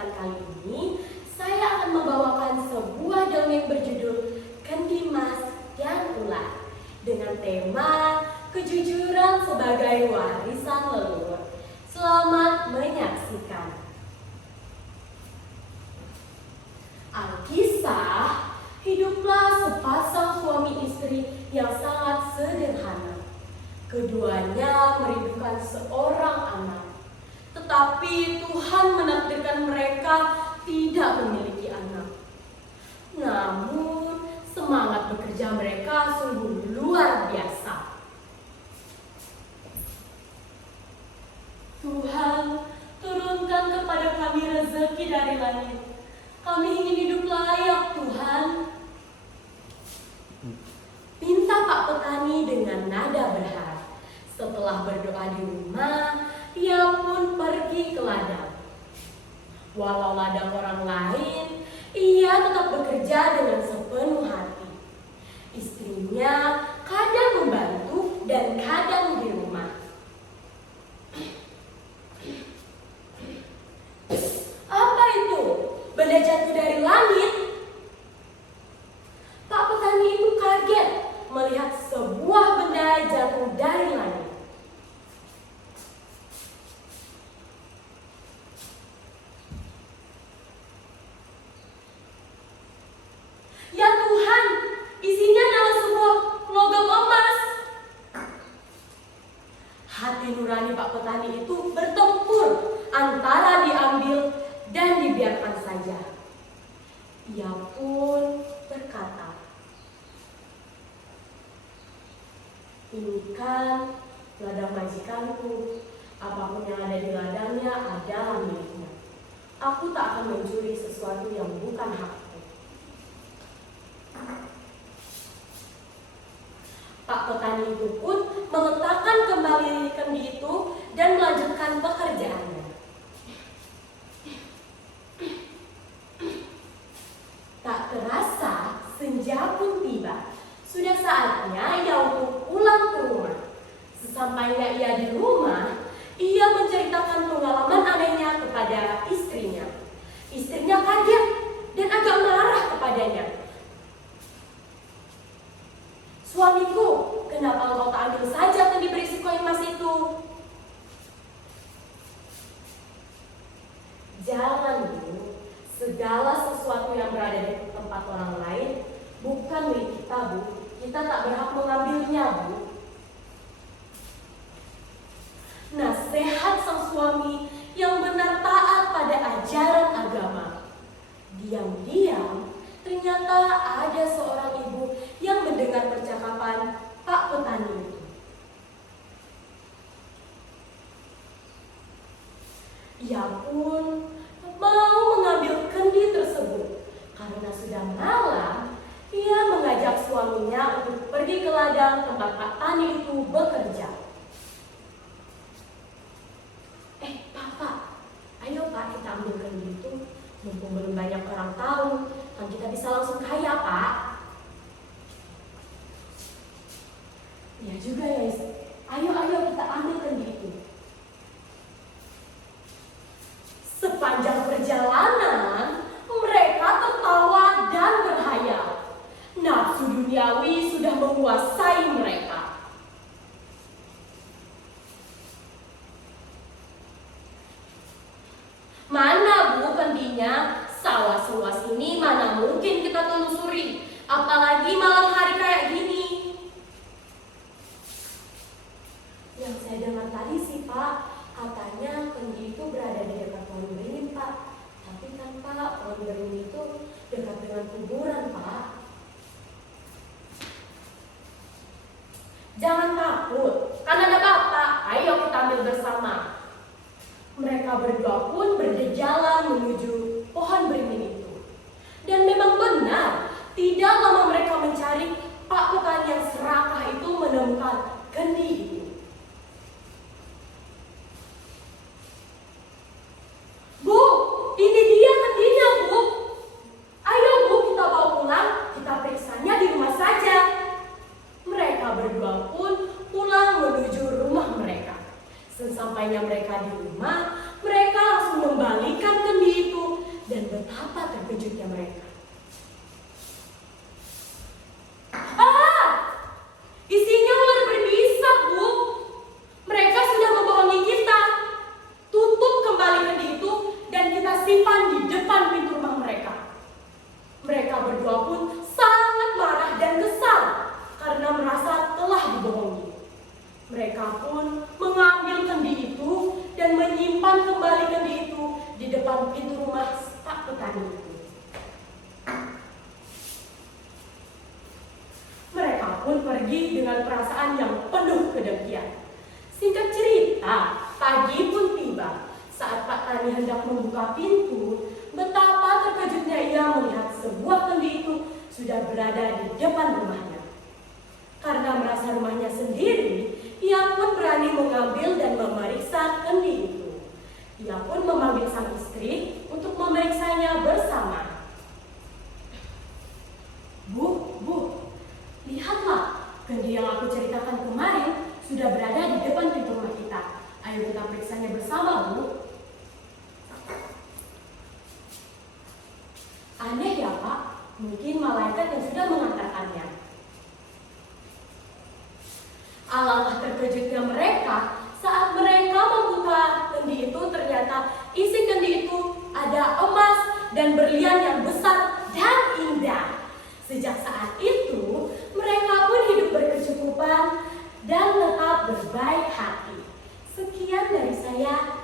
kesempatan kali ini, saya akan membawakan sebuah dongeng berjudul Kendi Mas dan Ular dengan tema kejujuran sebagai warisan leluhur. Selamat menyaksikan. Alkisah, hiduplah sepasang suami istri yang sangat sederhana. Keduanya merindukan seorang anak. Tetapi Tuhan menakdirkan mereka tidak memiliki anak. Namun, semangat bekerja mereka sungguh luar biasa. Tuhan, turunkan kepada kami rezeki dari langit. Kami ingin hidup layak, Tuhan. Pinta Pak Petani dengan nada berharap. Setelah berdoa di rumah, ia pun pergi ke ladang. Walau ladang orang lain, ia tetap bekerja dengan sepenuh hati. Istrinya kadang membantu dan kadang di rumah. Apa itu? Benda jatuh dari langit? Pak Petani itu kaget melihat sebuah benda jatuh dari langit. Ya Tuhan, isinya adalah sebuah logam emas. Hati nurani Pak Petani itu bertempur antara diambil dan dibiarkan saja. Ia pun berkata, "Ini kan ladang majikanku. Apapun yang ada di ladangnya adalah miliknya. Aku tak akan mencuri sesuatu yang bukan hakku." Pak Petani itu pun meletakkan kembali kendi itu dan melanjutkan pekerjaannya. Tak terasa senja pun tiba. Sudah saatnya ia untuk pulang ke rumah. Sesampainya ia di rumah, ia menceritakan pengalaman anehnya kepada istrinya. Istrinya kaget dan agak marah kepadanya. "Suamiku, kenapa engkau tak ambil saja kendi berisi koin emas itu?" "Jangan, Bu. Segala sesuatu yang berada di tempat orang lain bukan milik kita, Bu. Kita tak berhak mengambilnya, Bu." Nasihat sang suami yang benar taat pada ajaran agama. Diam-diam, ternyata ada seorang ibu yang mendengar percakapan Pak Petani itu. Ia pun mau mengambil kendi tersebut. Karena sudah malam, ia mengajak suaminya untuk pergi ke ladang tempat Pak Tani itu bekerja. Pak, ayo Pak, kita ambil kendi itu. Mumpung belum banyak orang tahu, kan kita bisa langsung kaya, Pak. Ya juga ya, ayo kita ambil kendi itu. Sepanjang perjalanan, mereka tertawa dan berhayal. Nafsu duniawi sudah menguasai mereka. "Mana Bu kendinya? Sawah seluas ini mana mungkin kita telusuri, apalagi malam hari kayak gini." "Yang saya dengar tadi sih Pak, katanya kendi itu berada di dekat pohon beringin Pak. Tapi kan Pak, pohon beringin itu dekat dengan kuburan Pak." "Jangan takut, kan ada Bapak, ayo kita ambil bersama." Mereka berdua pun berjalan menuju pohon beringin itu. Dan memang benar, tidak lama mereka mencari, Pak Petani yang serakah itu menemukan kendi itu. "Bu, ini dia kendinya, Bu. Ayo Bu, kita bawa pulang, kita periksanya di rumah saja." Mereka berdua pun pulang menuju rumah mereka. Sesampainya mereka di rumah, mereka langsung membalikan kendi itu Mereka pun mengambil kendi itu dan menyimpan kembali kendi itu di depan pintu rumah Pak Petani itu. Mereka pun pergi dengan perasaan yang penuh kedengkian. Singkat cerita, pagi pun tiba. Saat Pak Tani hendak membuka pintu, betapa terkejutnya ia melihat sebuah kendi itu sudah berada di depan rumahnya. Karena merasa rumahnya sendiri, ia pun berani mengambil dan memeriksa kendi itu. Ia pun memanggil sang istri untuk memeriksanya bersama. Bu, lihatlah, kendi yang aku ceritakan kemarin sudah berada di depan pintu rumah kita. Ayo kita periksanya bersama, Bu. Aneh ya, Pak, mungkin malaikat yang sudah mengantarkannya. Alangkah terkejutnya mereka saat mereka membuka kendi itu, ternyata isi kendi itu ada emas dan berlian yang besar dan indah. Sejak saat itu, mereka pun hidup berkecukupan dan tetap berbaik hati. Sekian dari saya.